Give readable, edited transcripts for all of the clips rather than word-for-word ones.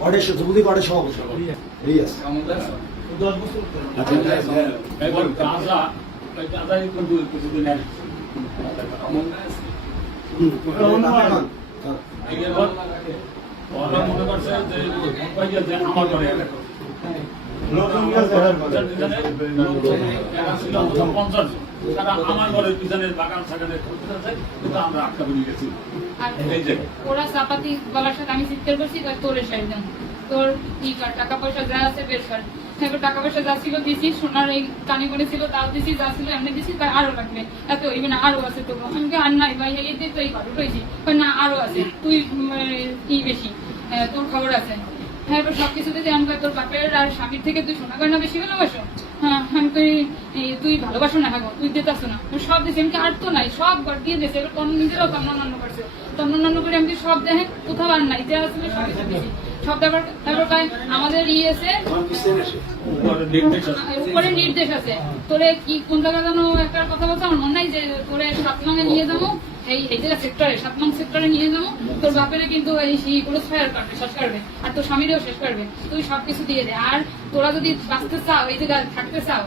ওয়ার্ডের যুবলীগ ওয়ার্ডের সভাপতি রিয়াজ। আমার ঘরের পিছনের বাগান সাগানে আমরা আটকা পড়ে গেছি। ওরা চাপাতি গলার সাথে আমি চিৎকার করছি তোরে সাইডেন তোর কি কর টাকা পয়সা যা আছে বের কর। টাকা পয়সা যা ছিল দিছি, সোনার এই কানে করে ছিল তাও দিছি, যা ছিল এমনি দিছি, তাই আরো লাগবে এত হইবে না, আরো আছে তো। আমি আর নাই ভাই এই দিয়ে তো এই পারো রয়েছি না, আরো আছে, তুই কি বেশি তোর খবর আছে। হ্যাঁ এবার সবকিছুতে ধ্যান করে তোর বাপের আর স্বামীর থেকে তুই সোনা গয়না বেশি ভালোবাসো। হ্যাঁ আমি তুই ভালোবাসো না, হ্যাঁ তুই দিতাস না, সব দিছি আমি আর তো নাই, সব ঘর দিয়ে দিয়েছে। এবার তন্ন নিজেরাও তন্ন করছে, তন্ন করে আমি সব দেখেন কোথাও আর নাই, যা আসলে সবই দিয়েছি সব। তারপর আমাদের আছে উপরে নির্দেশ আছে, তোরে কি কোন জায়গা যেন একটা কথা বলছে আমার মনে নাই, যে তোরে 7 নঙে নিয়ে যাবো, এই জায়গা সেক্টরে 7 নং সেক্টরে নিয়ে যাবো, তোর বাপেরে কিন্তু এই ক্রস ফায়ার করবে, শেষ করবে, আর তোর স্বামীরও শেষ করবে, তুই সবকিছু দিয়ে দে। আর তোরা যদি বাঁচতে চাও, এই জায়গায় থাকতে চাও,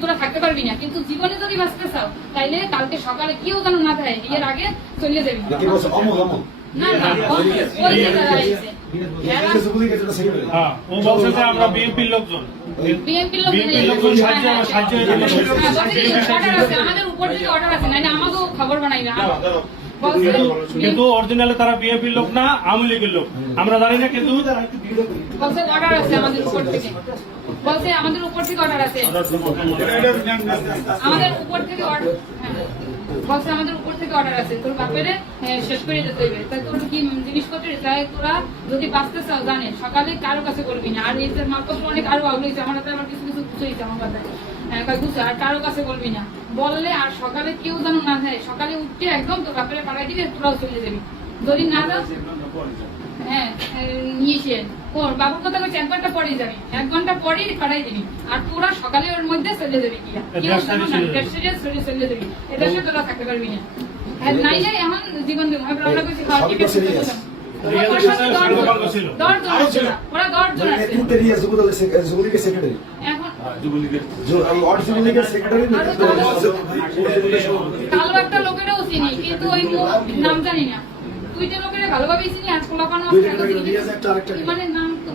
তোরা থাকতে পারবি না, কিন্তু জীবনে যদি বাঁচতে চাও তাইলে কালকে সকালে কেউ যেন না থাকে, এর আগে চলে যাবি। না না আমরা বিএনপির লোকজন আমাদের উপর থেকে অর্ডার আছে, না আমাকেও খবর বানাই না। কিন্তু অরিজিনালি তারা বিএনপির লোক না, আওয়ামী লীগের লোক আমরা জানি না, কিন্তু বলছে অর্ডার আছে আমাদের উপর থেকে, বলছে আমাদের উপর থেকে অর্ডার আছে, আমাদের উপর থেকে অর্ডার, বলছে আমাদের উপর থেকে অর্ডার আছে, তোর বাপেরে শেষ করে দিতে হইবে। তাই তোর কি জিনিসপত্র তাই তোরা যদি বাঁচতে চাও জানে সকালে কারো কাছে করবি না। আর এই মালপত্র অনেক আরো আউল হয়েছে, আমার হাতে আবার কিছু কিছু বুঝেছে আমার কথায়, আর কারো কাছে করবি না বললে, আর সকালে কেউ যেন না যায়, সকালে উঠতে একদম তোর বাপেরে পাঠাই দিবে, তোরাও চলে যাবি। যদি না যাও হ্যাঁ নিয়ে ওর বাবুর কথা বলছে 1 ঘন্টা পরেই যাবি, 1 ঘন্টা পরেই পাঠাই দিবি, আর তোরা সকালে ওর মধ্যে চলে যাবি, কেউ চলে যাবি, এদের সাথে তোরা থাকতে পারবি না। নাই নাই এখন জীবন দেবো আমরা করছি খাওয়া ঠিক আছে। কালো একটা লোকেরও চিনি, কিন্তু ওই নাম জানি না, দুইটা লোকের ভালোভাবে চিনি, আর পোলাপানো মানে নাম তো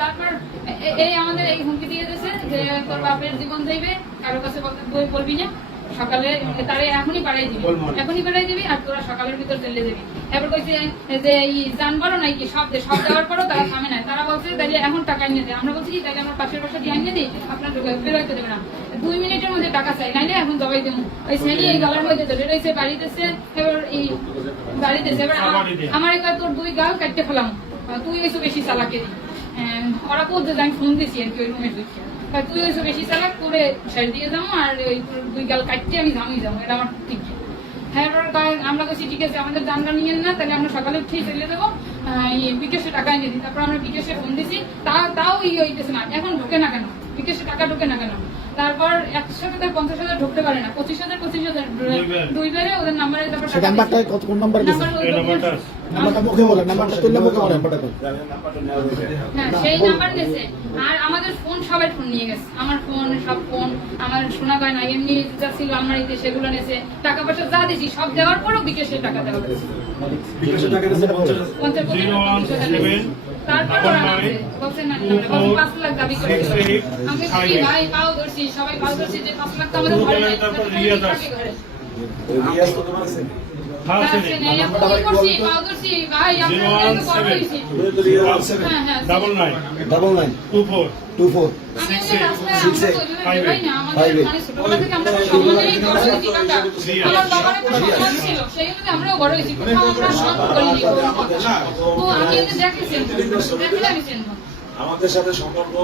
তারপর এই আমাদের এই হুমকি দিয়ে দিয়েছে যে তোর বাপের জীবন যাইবে, কারো কাছে বলবি না, সকালে তারে এখনই পাঠাই দিবি, আর তোরা সকালের ভিতর চলে যাবি। এবার কইছে যে জানবারও নাই কি সব দেওয়ার পরও তারা থামে না, তারা বলছে তাইলে এখন টাকা এনে দেয়। আমরা বলছি কি তাইলে আমার পাশের বাসা দিয়ে এনে দিই, আপনার বেরোইতে দেবে না, 2 মিনিটের মধ্যে টাকা চাই, নাইলে এখন জবাই দেবো। ওই শ্রেণী এই গালার মধ্যে ধরে রয়েছে বাড়িতেছে, এবার এই বাড়িতেছে, এবার আমার এবার তোর 2 গাল কাটতে ফেলাম, তুই হয়েছো বেশি চালাকেরি। ওরা বলতে আমি ফোন দিছি আর কি ওই রুমের দিচ্ছি, তুই হয়েছো বেশি চালাক, করে ছেড়ে দিয়ে যাবো, আর ওই 2 গাল কাটতে আমি জামিয়ে যাবো, এটা আমার ঠিক। হ্যাঁ আমরা বলছি ঠিক আছে আমাদের দামটা নিয়ে না, তাহলে আমরা সকালে উঠেই চলে যাবো, বিকাশে টাকা এনে দিই। তারপর আমরা বিকাশে ফোন দিছি, তাও হইতেছে না, এখন ঢুকে না কেন, বিকাশে টাকা ঢুকে না কেন। তারপর 100,000 50,000 ঢুকতে পারে না, 25,000 2 বারে ওদের নাম্বারে। তারপর কোন নাম্বার গেছে নাম্বারটা মুখে বলেন, নাম্বারটা তুললে মুখে বলেন, হ্যাঁ সেই নাম্বার গেছে। আর আমাদের ফোন সবাই ফোন নিয়ে গেছে, আমার ফোন সব ফোন, আমার শোনা গয়না এমনি যা ছিল আমার এই সেগুলো নিয়েছে, টাকা পয়সা যা দিয়েছি সব দেওয়ার পরও বিকাশে টাকা দেওয়া হয়েছে, বিকাশে টাকা দিয়েছে 50,000। তারপর বলছে না 5 লাখ দাবি করে, আমি কি ভাই পাও ধরছি, সবাই পাও ধরছি যে 5 লাখ তো আমাদের ঘরে নাই, ঘরে রিয়াজ তো তোমার আছে আমরাও বড় হয়েছি, আমাদের সাথে সম্পর্ক।